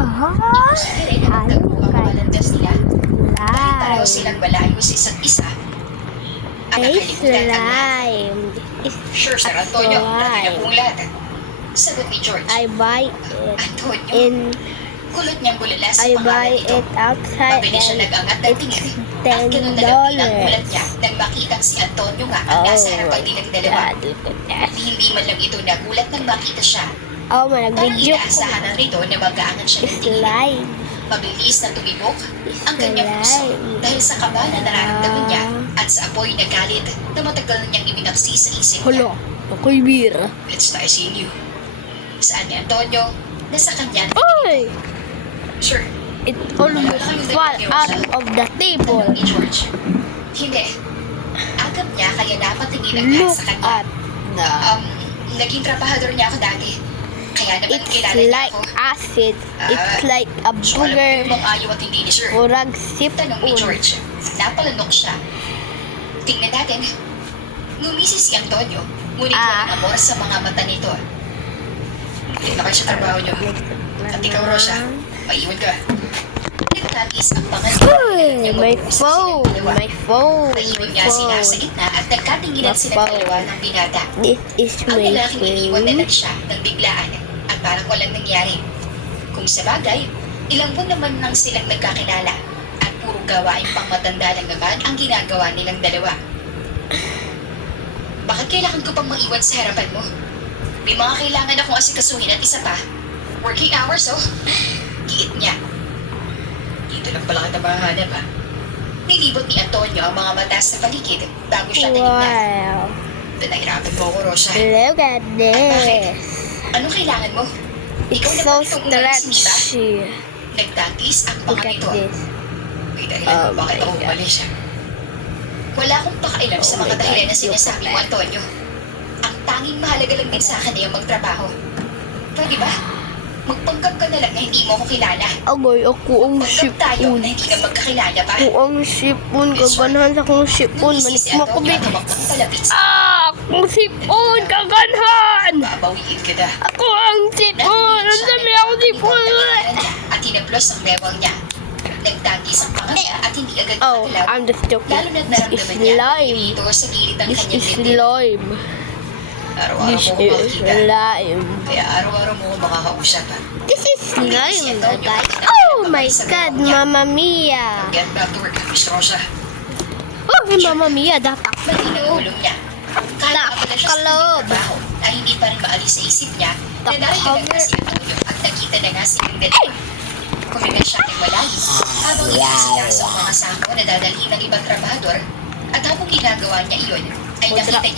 gosh! Ano Kalandas nila. Dahil pareho Slime. silang malayo sa isa't isa. At Ay, nakalimutan ang lahat. slime. This is Sure, Sir a Antonio, natin slime. ang lahat. Sagot ni George. I buy it Antonio, in kulot niyang bulala sa I buy pangalan nito. it outside Mabilis siya and nag-angat ng it's tingin. At ganun na lang din ang ulat niya $10. nang makitang si Antonio nga ang Oh nasa harapan nilang dalawa. God, look at that. Hindi man lang ito nagulat nang makita siya. Oh my, Parang nag-video ko. inaasahan na rito na mag-aangat siya ng tingin. Slime. Mabilis na tumibok ang kanyang puso Slime. dahil sa kaba na nararamdaman niya at sa apoy na galit na matagal na niyang ibinaksi sa isip niya. Hala, ako'y bira. It's nice seeing you. Saan ni Antonio? Nasa kanya. Oy! Sure. It almost fall out of the table. Tanong ni George. Hindi. Agam niya kaya dapat tingin ang Look sa kanya. at the... Naging trabahador niya ako dati. Kaya naman It's kilala niya like ako. acid. It's like a So alam ko booger. yung mga ayaw at hindi ni Sir. Murag sip Tanong ni George. Napalanok siya. Tingnan natin. Ngumisi si Antonio. Ngunit walang amor sa mga mata nito. Tingnan kayo sa trabaho niyo. At ikaw, Rosa, maiwan ka. Nagtagis ang pangalan. Uy, my phone. My phone. Naiwan My niya sila sa phone. gitna at nagkatinginan My sila phone. dalawa ng binata. This is Ang my lalaking iniwan na phone. lang siya ng biglaan at parang walang nangyari. Kung sa bagay, ilang buwan naman nang silang nagkakilala at puro gawaing pangmatanda lang naman ang ginagawa nilang dalawa. Bakit kailangan ko pang maiwan sa harapan mo? May mga kailangan akong asikasuhin at isa pa. Working hours, oh. Giit niya. Dito lang pala kita mahanap, ha? Nilibot ni Antonio ang mga mata sa paligid bago siya tinignan. Wow. Pinahirapan mo ako, Rosa. Look at this. Anong kailangan mo? It's Ikaw so naman itong umalis, di ba? stretchy. Nagtagis ang Look mga at nito. this. May dahilan Oh kung bakit my ako God. umalis. Wala akong pakailan sa Oh mga my dahilan God, na sinasabi mo, look at Antonio. Ang tanging mahalaga lang din sa akin ay ang magtrabaho. Pwede ba? Magpanggap ka na lang na hindi mo ako kilala. Agoy, ako ang Panggap tayo sipon. na hindi na magkakilala pa. Ako ang sipon. Kaganahan sa akong sipon. Ngumisi si Manik mo ko, Antonio be. at tumakbong palapit sa Akong sipon. Kaganahan. babawiin ka na. Ako ang sipon. Ang dami ako sipon. At hinaplos ang bewang niya. Nagtagis ang panga niya at hindi agad Oh, makagalaw. I'm just joking. Lalo na't This is naramdaman niya ang slime. irito sa gilid ng This kanyang is dibdib. slime. Araw-araw This mo ko is makikita. slime. Kaya araw-araw mo ko makakausap. This is slime, guys. Oh my God, Mamma Mia. Get back to work, Miss Rosa. Oh, hey, Mamma Mia, datak. Matinahulog niya. Kala pala siya sa Kalob. trabaho na hindi pa rin maalis sa isip niya na narinig na si Antonio at nakita na nga silang dalawa. Kumigal siya ng malayo habang inasikaso ang mga sako na dadalhin ng ibang trabahador at habang ginagawa niya iyon ay nakita niya